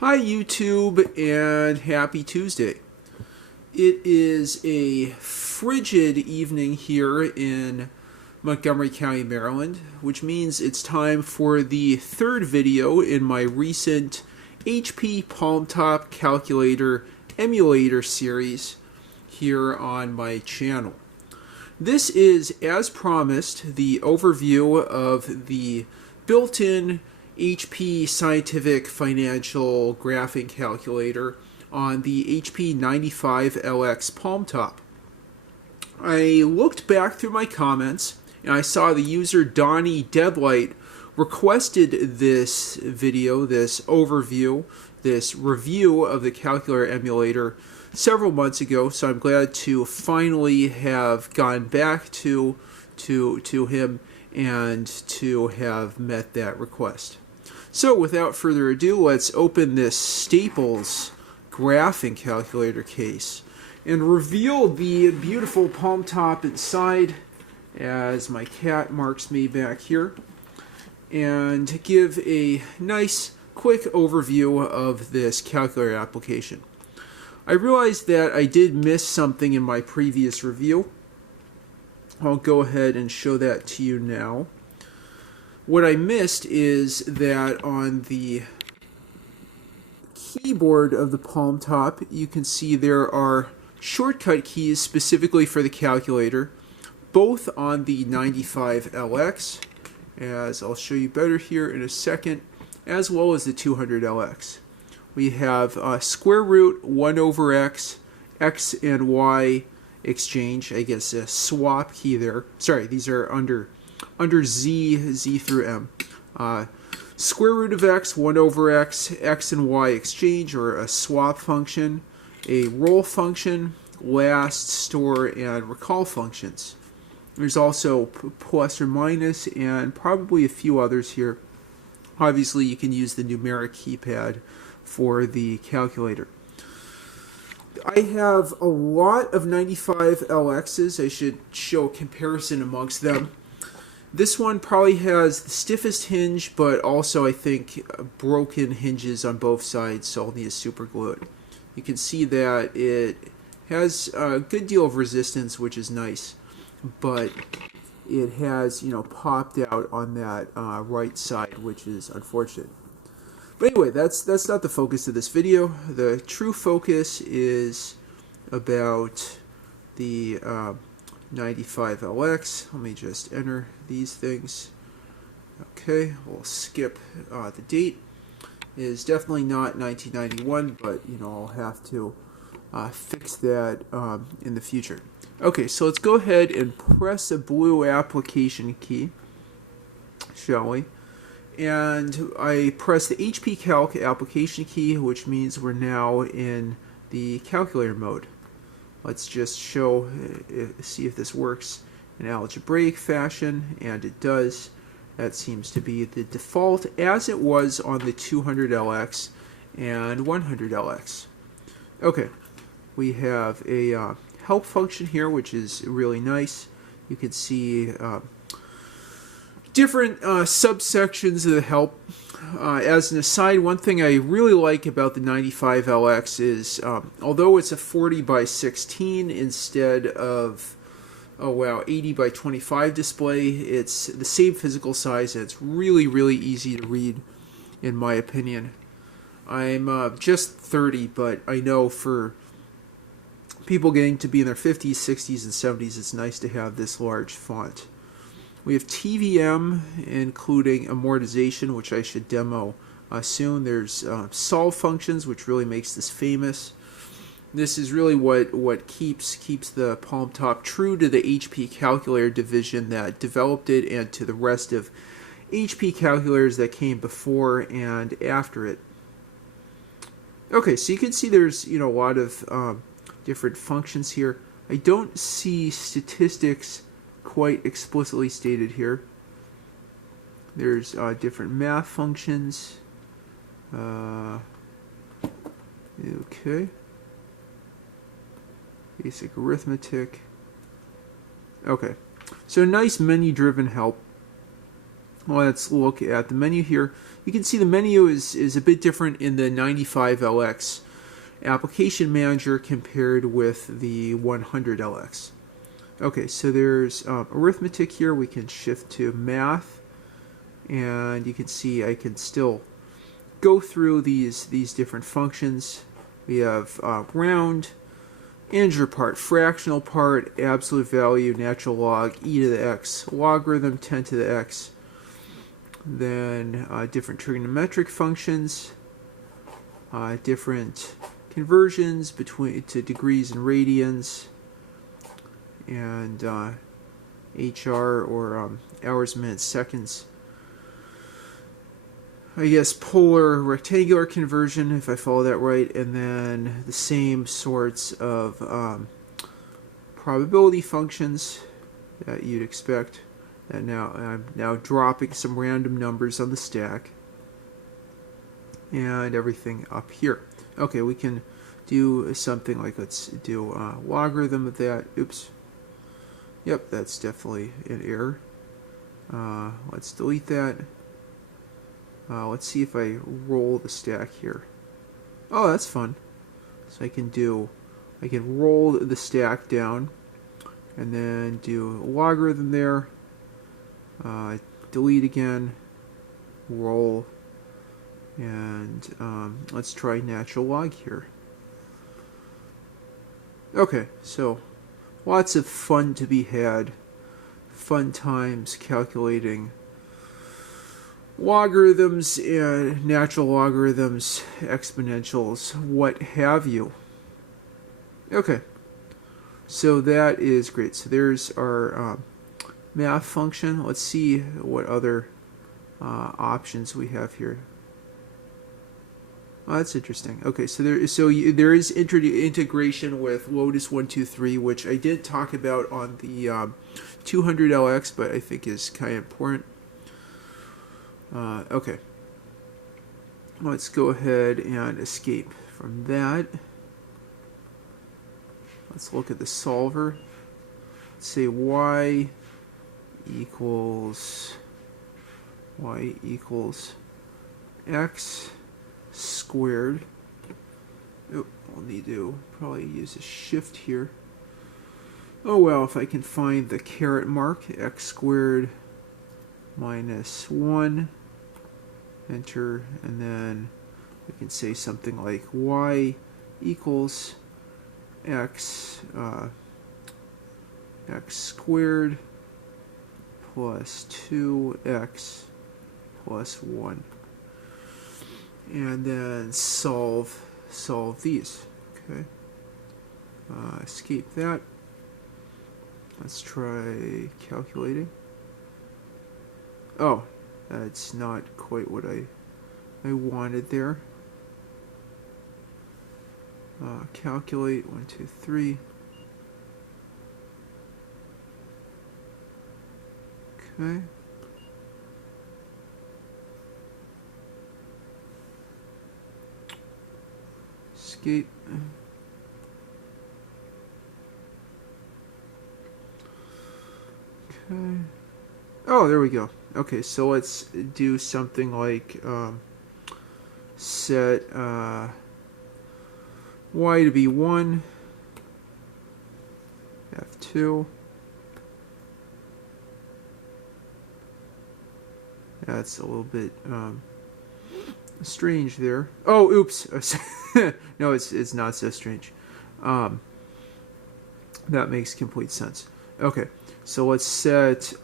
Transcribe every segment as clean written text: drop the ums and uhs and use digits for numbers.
Hi YouTube and happy Tuesday. It is a frigid evening here in Montgomery County, Maryland, which means it's time for the third video in my recent HP Palmtop calculator emulator series here on my channel. This is, as promised, the overview of the built-in HP Scientific Financial Graphing Calculator on the HP 95LX Palmtop. I looked back through my comments and I saw the user Donnie Deadlight requested this video, this overview, this review of the calculator emulator several months ago, so I'm glad to finally have gone back to him and to have met that request. So without further ado, let's open this Staples graphing calculator case and reveal the beautiful Palmtop inside, as my cat marks me back here, and give a nice quick overview of this calculator application. I realized that I did miss something in my previous review. I'll go ahead and show that to you now. What I missed is that on the keyboard of the Palmtop, you can see there are shortcut keys specifically for the calculator, both on the 95LX, as I'll show you better here in a second, as well as the 200LX. We have square root 1 over x, x and y exchange, I guess a swap key there. Sorry, these are under z through m. Square root of x, 1 over x, x and y exchange, or a swap function, a roll function, last, store, and recall functions. There's also plus or minus, and probably a few others here. Obviously, you can use the numeric keypad for the calculator. I have a lot of 95LXs. I should show a comparison amongst them. This one probably has the stiffest hinge, but also I think broken hinges on both sides, so I'll need to super glue it. You can see that it has a good deal of resistance, which is nice, but it has, popped out on that right side, which is unfortunate. But anyway, that's not the focus of this video. The true focus is about the 95LX. Let me just enter these things. Okay, we'll skip the date. It is definitely not 1991, but I'll have to fix that in the future. Okay, so let's go ahead and press a blue application key, shall we? And I press the HP Calc application key, which means we're now in the calculator mode. Let's just see if this works in algebraic fashion, and it does. That seems to be the default, as it was on the 200LX and 100LX. Okay, we have a help function here, which is really nice. You can see different subsections of the help. As an aside, one thing I really like about the 95LX is, although it's a 40 by 16 instead of, 80 by 25 display, it's the same physical size, and it's really, really easy to read, in my opinion. I'm just 30, but I know for people getting to be in their 50s, 60s, and 70s, it's nice to have this large font. We have TVM, including amortization, which I should demo soon. There's solve functions, which really makes this famous. This is really what keeps the Palmtop true to the HP calculator division that developed it, and to the rest of HP calculators that came before and after it. Okay, so you can see there's a lot of different functions here. I don't see statistics quite explicitly stated here. There's different math functions. Okay. Basic arithmetic. Okay. So nice menu-driven help. Let's look at the menu here. You can see the menu is a bit different in the 95LX application manager compared with the 100LX. Okay, so there's arithmetic here. We can shift to math, and you can see I can still go through these different functions. We have round, integer part, fractional part, absolute value, natural log, e to the x, logarithm, 10 to the x. Then different trigonometric functions, different conversions between to degrees and radians, and HR or hours, minutes, seconds. I guess polar rectangular conversion, if I follow that right, and then the same sorts of probability functions that you'd expect. And now I'm now dropping some random numbers on the stack, and everything up here. Okay, we can do something like, let's do logarithm of that. Oops. Yep, that's definitely an error. Let's delete that. Let's see if I roll the stack here. Oh, that's fun. So I can roll the stack down, and then do a logarithm there. Delete again, roll, and let's try natural log here. Okay, so lots of fun to be had. Fun times calculating logarithms and natural logarithms, exponentials, what have you. Okay, so that is great. So there's our math function. Let's see what other options we have here. Oh, that's interesting. Okay, so there is integration with Lotus 123, which I did talk about on the 200LX, but I think is kind of important. Okay, let's go ahead and escape from that. Let's look at the solver. Let's say y equals x squared. Oh, I'll need to probably use a shift here. Oh well, if I can find the caret mark, x squared minus 1, enter, and then we can say something like y equals x squared plus 2x plus 1, and then solve these. Okay, escape that. Let's try calculating. Oh, that's not quite what I wanted there. Calculate 1, 2, 3. Okay. Escape. Okay. Oh, there we go. Okay, so let's do something like set y to be 1, f2. That's a little bit strange there. Oh, oops. No, it's not so strange. That makes complete sense. Okay, so let's set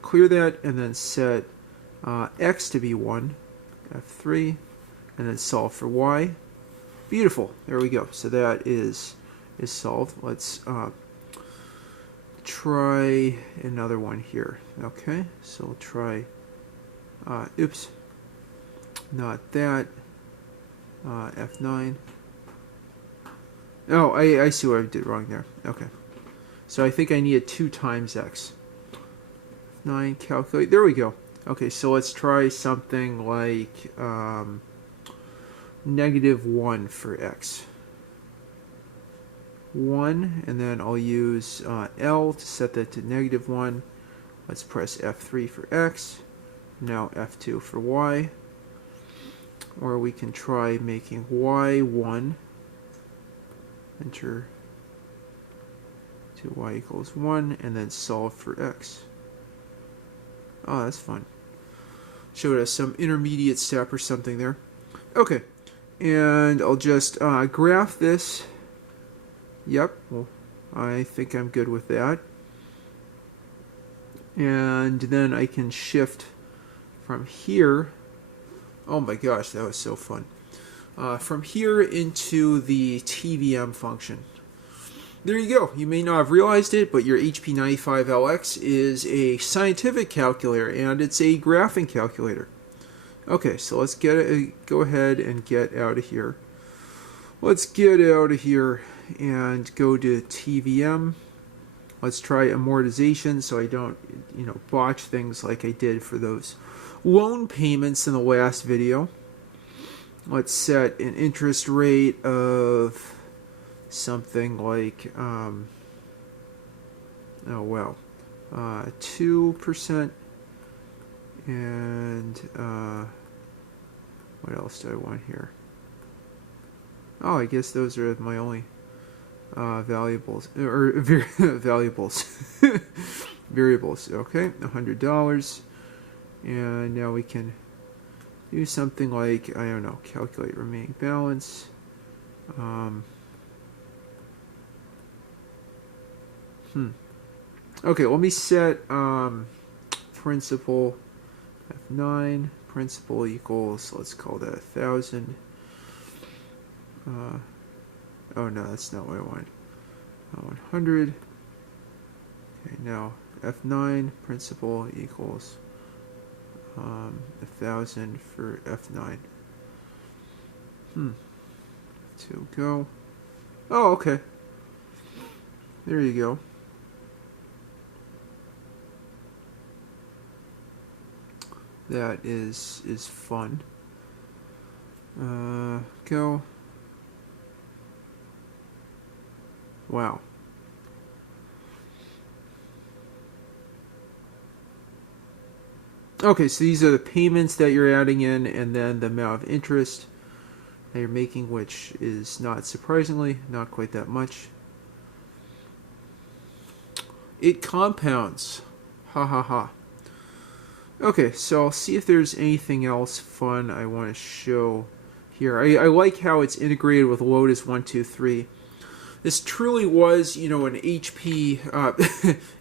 clear that, and then set x to be 1, f3, and then solve for y. Beautiful. There we go. So that is solved. Let's try another one here. Okay, so we'll try. Oops, not that. F9. Oh, I see what I did wrong there. Okay, so I think I need 2 times x. F9, calculate. There we go. Okay, so let's try something like -1 for x. 1, and then I'll use L to set that to -1. Let's press F3 for x. now F2 for Y. Or we can try making Y1, enter to Y equals 1, and then solve for X. Oh, that's fun. Showed us some intermediate step or something there. Okay, and I'll just graph this. Yep, well, I think I'm good with that. And then I can shift from here. Oh my gosh, that was so fun. From here into the TVM function. There you go. You may not have realized it, but your HP95LX is a scientific calculator, and it's a graphing calculator. Okay, so let's go ahead and get out of here. Let's get out of here and go to TVM. Let's try amortization so I don't, botch things like I did for those loan payments in the last video. Let's set an interest rate of something like 2%, and what else do I want here? Oh, I guess those are my only variables. Variables. Okay, $100, and now we can do something like, I don't know, calculate remaining balance. Okay, let me set principal F9, principal equals, let's call that 1,000. Oh no, that's not what I want. 100. Okay, now F9 principal equals 1,000 for F9. To go. Oh, okay. There you go. That is fun. Go. Wow. Okay, so these are the payments that you're adding in, and then the amount of interest that you're making, which is not surprisingly not quite that much. It compounds. Ha ha ha. Okay, so I'll see if there's anything else fun I want to show here. I like how it's integrated with Lotus 123. This truly was, an HP.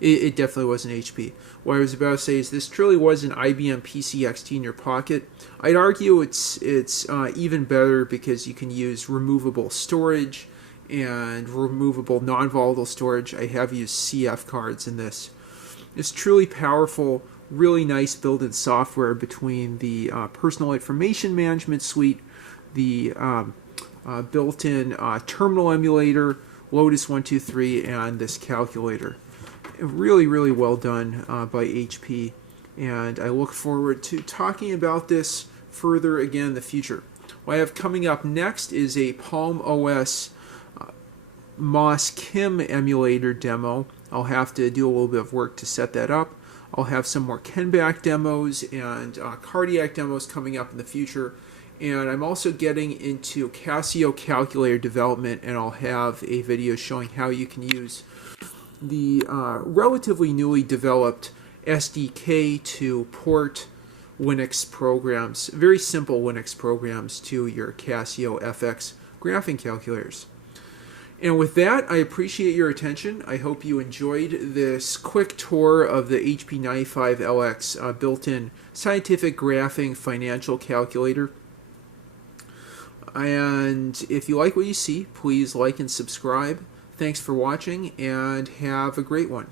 It definitely was an HP. What I was about to say is this truly was an IBM PC XT in your pocket. I'd argue it's even better because you can use removable storage and removable non-volatile storage. I have used CF cards in this. It's truly powerful, really nice built-in software between the personal information management suite, the built-in terminal emulator, Lotus 123, and this calculator. Really, really well done by HP, and I look forward to talking about this further again in the future. What I have coming up next is a Palm OS Moss Kim emulator demo. I'll have to do a little bit of work to set that up. I'll have some more Kenback demos and cardiac demos coming up in the future. And I'm also getting into Casio calculator development, and I'll have a video showing how you can use the relatively newly developed SDK to port Linux programs, very simple Linux programs, to your Casio FX graphing calculators. And with that, I appreciate your attention. I hope you enjoyed this quick tour of the HP95LX built-in scientific graphing financial calculator. And if you like what you see, please like and subscribe. Thanks for watching, and have a great one.